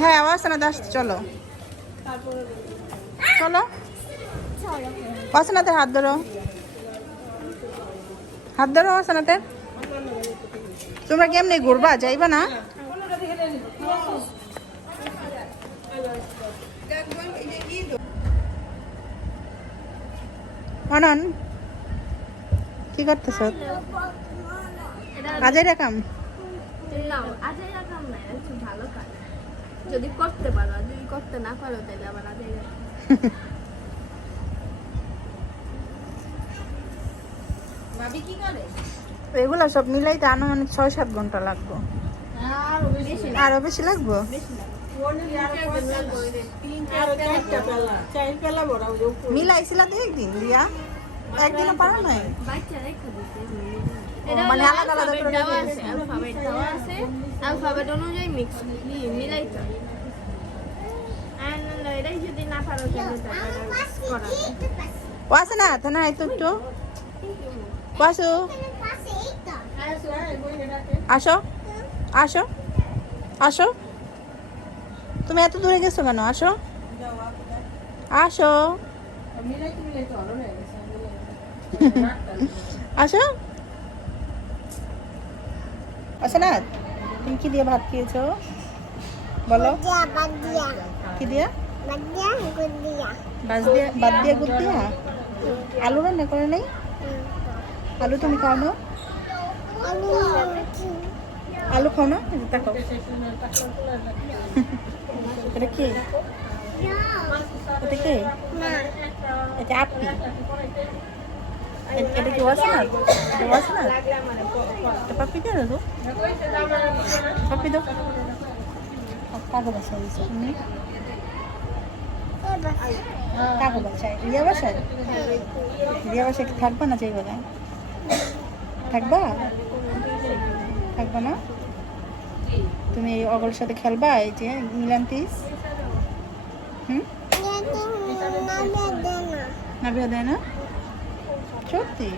হ্যাঁ ওয়াসনাতে আসছে, চলো চলো। ওয়াসনাতে হাত ধরো, হাত ধরো ওয়াসনাতে। তোমরা কেমনে ঘুরবা, যাইবা না? অনন কি করতেছ? আজই রাখাম যদি করতে পারো, যদি করতে না পারো তাহলে আবার আজই ভাবি কি করে। এগুলা সব মিলাইতে আনুমানিক 6-7 ঘন্টা লাগবে। আরো বেশি লাগবে। মিলাইছিলা তো একদিন দিয়া, একদিনও পারো নাই? মানে আলাদা আলাদা করে দেওয়া আছে, অ্যালফাবেট দেওয়া আছে, অ্যালফাবেট অনুযায়ী মিক্স মিলাইতে হবে। আর এটাই যদি না পারো তাহলে করা ওয়াসে না তো না তো একটু ওয়াসু আসো আসো আসো। তুমি এত দূরে গেছো কেন? আসো আসো আসো। আসো না, তুমি কি দিয়ে ভাত খেয়েছো বলো? কি দিয়া? বাদ দিয়া গুদ দিয়া? আলু রান্না করে নাই? আলু তুমি খাও না? আলু খাও না? দেখো এটা কি? এটা কি? এটা আপি। এটা কি ওয়াসনা? এটা ওয়াসনা? এটা পাপি দিয়ে দাও, পাপি দাও। কাকে বাসায় দিয়েছো তুমি? কাকে বাসায়? রিয়া বাসায়? রিয়া বাসায় থাকবা না চাইবা না? থাকবা? থাকবা না? তুমি এই অগলের সাথে খেলবা, এই যে মিলান পিস? না বিয়া দেয় না? সত্যি?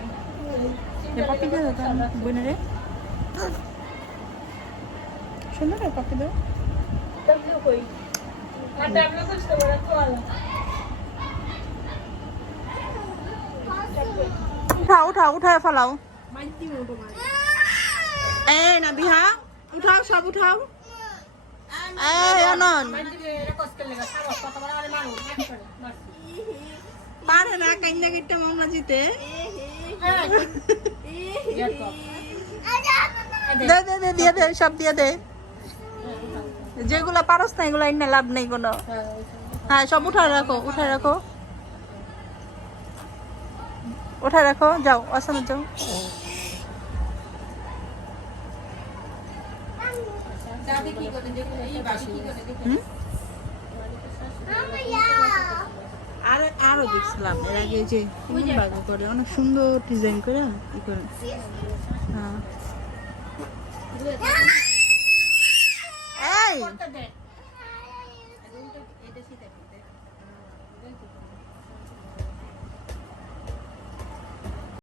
পাপি দিয়ে দাও তো বোনে রে, সুন্দর করে পাপি দাও। উঠাও উঠাও উঠায় ফেলাও। এই না বিহা উঠাও, সব উঠাও। এই অনন পারে না কাইন্দা কাইটা মামলা জিতে। দে দে দে দিয়ে দে, সব দিয়ে দে। যেগুলা পারস না এগুলা এনে লাভ নেই কোনো। হ্যাঁ সব উঠায় রাখো, উঠায় রাখো, উঠায় রাখো। যাও আসামে যাও। আরো দেখছিলাম এর আগে যে বাগো করে অনেক সুন্দর ডিজাইন করে ই করে। হ্যাঁ এই